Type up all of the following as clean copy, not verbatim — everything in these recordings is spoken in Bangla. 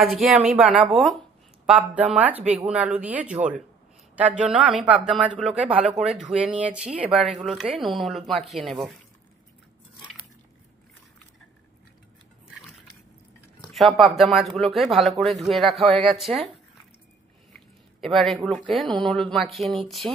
আজকে আমি বানাবো পাবদা মাছ বেগুন আলু দিয়ে ঝোল। তার জন্য আমি পাবদা মাছগুলোকে ভালো করে ধুয়ে নিয়েছি। এবার এগুলোতে নুন হলুদ মাখিয়ে নেব। সব পাবদা মাছগুলোকে ভালো করে ধুয়ে রাখা হয়ে গেছে। এবার এগুলোকে নুন হলুদ মাখিয়ে নিচ্ছি।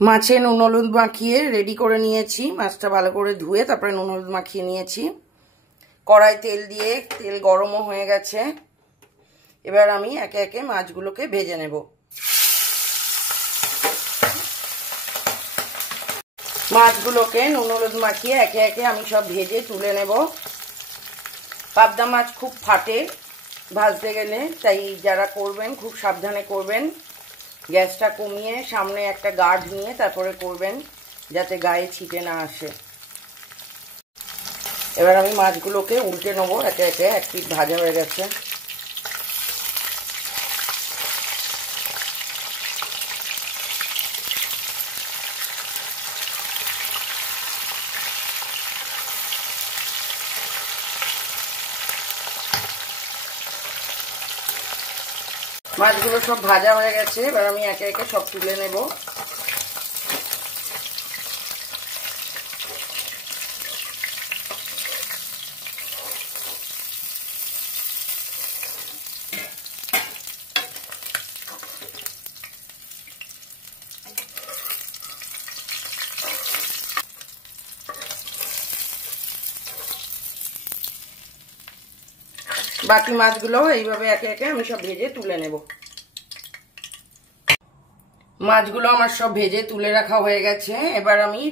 মাছে নুন হলুদ মাখিয়ে রেডি করে নিয়েছি। মাছটা ভালো করে ধুয়ে তারপরে নুন হলুদ মাখিয়ে নিয়েছি। কড়াই তেল দিয়ে তেল গরমও হয়ে গেছে। এবার আমি একে একে মাছগুলোকে ভেজে নেব। মাছগুলোকে নুন হলুদ মাখিয়ে একে একে আমি সব ভেজে তুলে নেব। পাবদা মাছ খুব ফাটে ভাজতে গেলে, তাই যারা করবেন খুব সাবধানে করবেন। গ্যাসটা কমিয়ে সামনে একটা গার্ড নিয়ে তারপরে করবেন, যাতে গায়ে ছিটে না আসে। এবার আমি মাছগুলোকে উল্টে নেবো একে একে। এক পিঠ ভাজা হয়ে গেছে। মাছগুলো সব ভাজা হয়ে গেছে। এবার আমি একে একে সব তুলে নেব। বাকি মাছগুলো এইভাবে একে একে আমি সব ভেজে তুলে নেব। মাছগুলো আমার সব ভেজে তুলে রাখা হয়ে গেছে। এবার আমি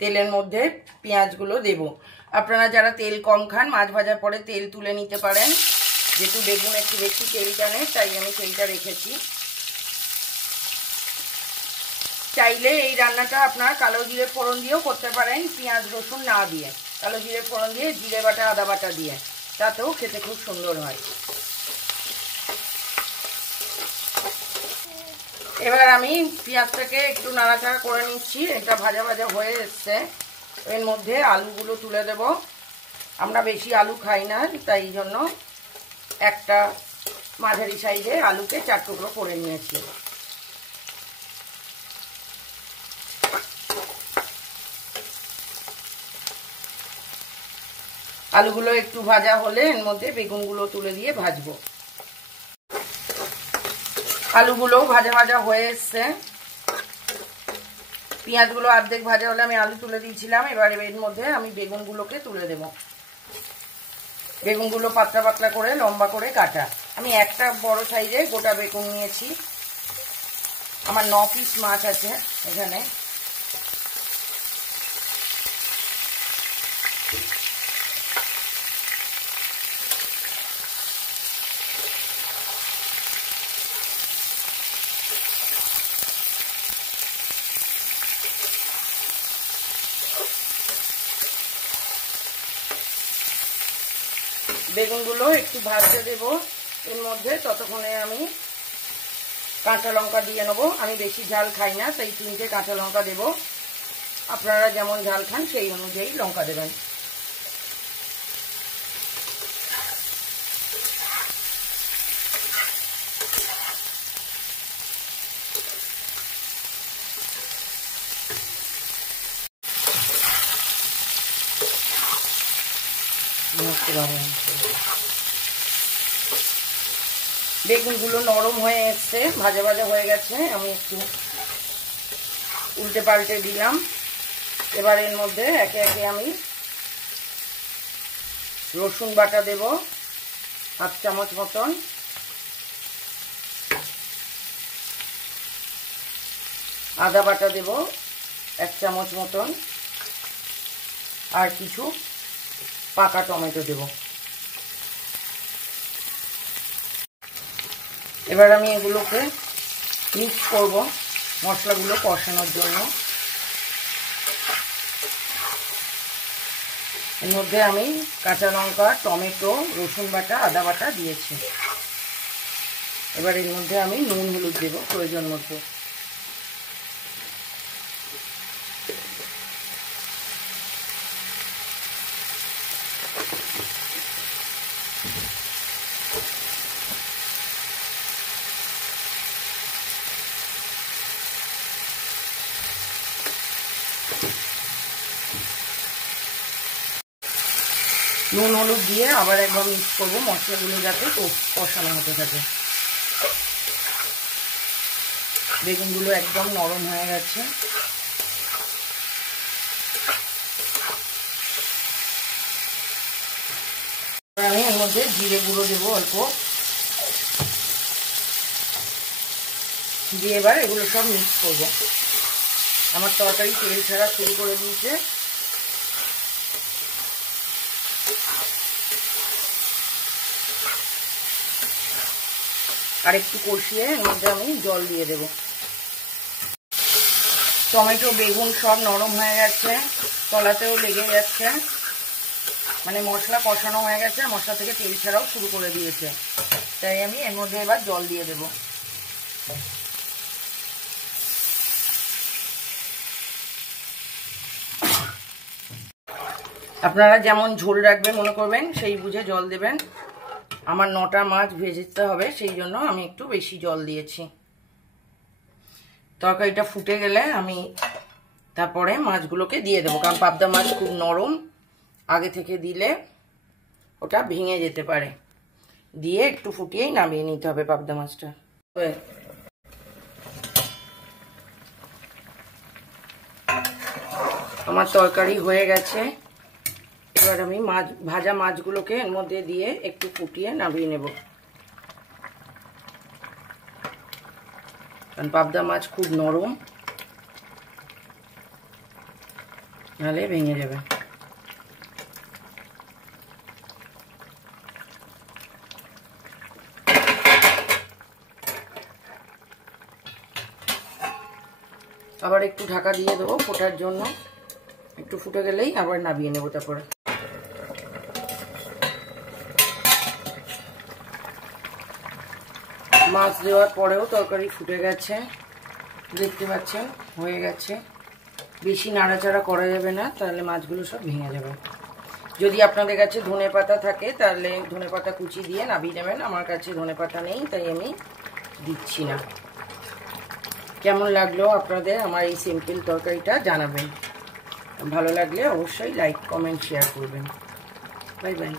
তেলের মধ্যে পেঁয়াজগুলো দেব। আপনারা যারা তেল কম খান, মাছ ভাজার পরে তেল তুলে নিতে পারেন। যেহেতু বেগুন একটু বেশি তেল টানে, তাই আমি তেলটা রেখেছি। চাইলে এই রান্নাটা আপনারা কালো জিরে ফোড়ন দিয়েও করতে পারেন, পেঁয়াজ রসুন না দিয়ে। কালো জিরে ফোড়ন দিয়ে জিরে বাটা আদা বাটা দিয়ে, তাতেও খেতে খুব সুন্দর হয়। এবার আমি পেঁয়াজটাকে একটু নাড়াচাড়া করে নিচ্ছি। এটা ভাজা ভাজা হয়ে এসছে। এর মধ্যে আলুগুলো তুলে দেব। আমরা বেশি আলু খাই না, তাই জন্য একটা মাঝারি সাইজে আলুকে 4 টুকরো করে নিয়েছি। আলুগুলো একটু ভাজা হলে এর মধ্যে বেগুনগুলো তুলে দিয়ে ভাজবো। আলুগুলো ভাজা ভাজা হয়ে এসছে। পেঁয়াজগুলো অর্ধেক ভাজা হলে আমি আলু তুলে দিয়েছিলাম। এবার এর মধ্যে আমি বেগুনগুলোকে তুলে দেব। বেগুনগুলো পাতলা পাতলা করে লম্বা করে কাটা। আমি একটা বড় সাইজে গোটা বেগুন নিয়েছি। আমার 9 পিস মাছ আছে এখানে। বেগুনগুলো একটু ভাজতে দেব এর মধ্যে। ততক্ষণে আমি কাঁচা লঙ্কা দিয়ে নেবো। আমি বেশি ঝাল খাই না, তাই 3টে কাঁচা লঙ্কা দেব। আপনারা যেমন ঝাল খান সেই অনুযায়ী লঙ্কা দেবেন। বেগুনগুলো নরম হয়ে এসছে, ভাজা ভাজা হয়ে গেছে। আমি একটু উল্টে পাল্টে দিলাম। এবার এর মধ্যে একে একে আমি রসুন বাটা দেব 1/2 চামচ মতন। আদা বাটা দেব 1 চামচ মতন। আর কিছু পাকা টমেটো দেব। এবার আমি এগুলোকে মিক্স করব মশলাগুলো কষানোর জন্য। এর মধ্যে আমি কাঁচা লঙ্কা, টমেটো, রসুন বাটা, আদা বাটা দিয়েছি। এবার এর মধ্যে আমি নুন হলুদ দেব প্রয়োজন মতো। নুন হলুদ দিয়ে আবার একবার মিক্স করবো মশলাগুলো যাতে কষানো হতে থাকে। বেগুনগুলো একদম নরম হয়ে গেছে। আমি এর মধ্যে জিরে গুঁড়ো দেবো অল্প, দিয়ে এবার এগুলো সব মিক্স করবো। আমার তরকারি তেল ছাড়া শুরু করে দিয়েছে। আর একটু কষিয়ে এর মধ্যে আমি জল দিয়ে দেব। টমেটো বেগুন সব নরম হয়ে গেছে, তলাতেও লেগে যাচ্ছে, মানে মশলা কষানো হয়ে গেছে, মশলা থেকে তেল ছাড়াও শুরু করে দিয়েছে। তাই আমি এর মধ্যে এবার জল দিয়ে দেব। আপনারা যেমন ঝোল রাখবেন মনে করবেন সেই বুঝে জল দেবেন। আমার 9টা মাছ ভেজে হবে, সেই জন্য আমি একটু বেশি জল দিয়েছি। তরকারিটা ফুটে গেলে আমি তারপরে মাছগুলোকে দিয়ে দেবো, কারণ পাবদা মাছ খুব নরম, আগে থেকে দিলে ওটা ভেঙে যেতে পারে। দিয়ে একটু ফুটিয়েই নামিয়ে নিতে হবে পাবদা মাছটা। আমার তরকারি হয়ে গেছে। এবার আমি ভাজা মাছগুলোকে এর মধ্যে দিয়ে একটু ফুটিয়ে নামিয়ে নেব, কারণ পাবদা মাছ খুব নরম, নাহলে ভেঙে যাবে। আবার একটু ঢাকা দিয়ে দেবো ফোটার জন্য, একটু ফুটে গেলেই আবার নামিয়ে নেব। তারপরে মাছ দেওয়ার পরেও তরকারি ফুটে গেছে, দেখতে পাচ্ছেন হয়ে গেছে। বেশি নাড়াচাড়া করা যাবে না, তাহলে মাছগুলো সব ভেঙে যাবে। যদি আপনাদের কাছে ধনেপাতা থাকে তাহলে ধনেপাতা কুচি দিয়ে নামিয়ে নেবেন। আমার কাছে ধনেপাতা নেই, তাই আমি দিচ্ছি না। কেমন লাগলো আপনাদের আমার এই সিম্পল তরকারিটা জানাবেন। ভালো লাগলে অবশ্যই লাইক কমেন্ট শেয়ার করবেন। Bye bye.